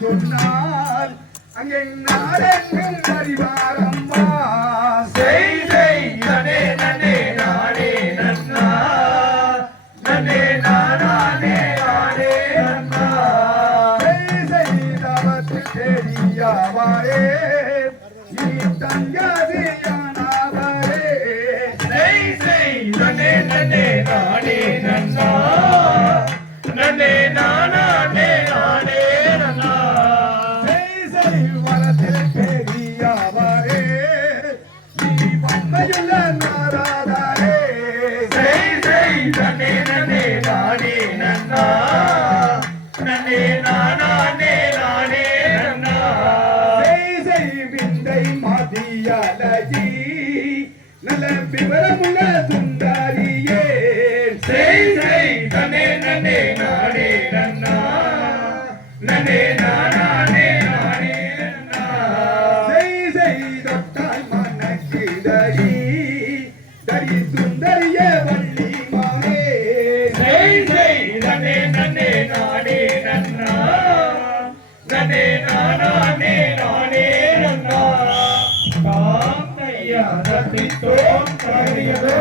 சொன்னால் அங்கே நாடெங்கும் அறிவாரம்மா செய் செய் நனே நனே நானே நன்னா நனே நானே நானே நன்னா செய் செய் தவத்து தெரியாவாரே நீ தங்காதே யானாவாரே செய் செய் நனே நனே நானே நன்னா நனே நானே நானே பெரியாவரே நீ வன்மையுள்ள நாராதாரே செய் செய் நனே நனே நானே நன்னா நனே நானே நானே நன்னா செய் செய் விந்தை மதியலகி நல்ல விவரமுள்ள சுந்தரியே செய் செய் நனே நனே நானே நன்னா நனே நானே சுந்தரிய வள்ளி மானே செய் செய் நனே நனே நானே நன்னா நனே நானே நானே நன்னா காமையா ரத்தித்தோம் கரியதோ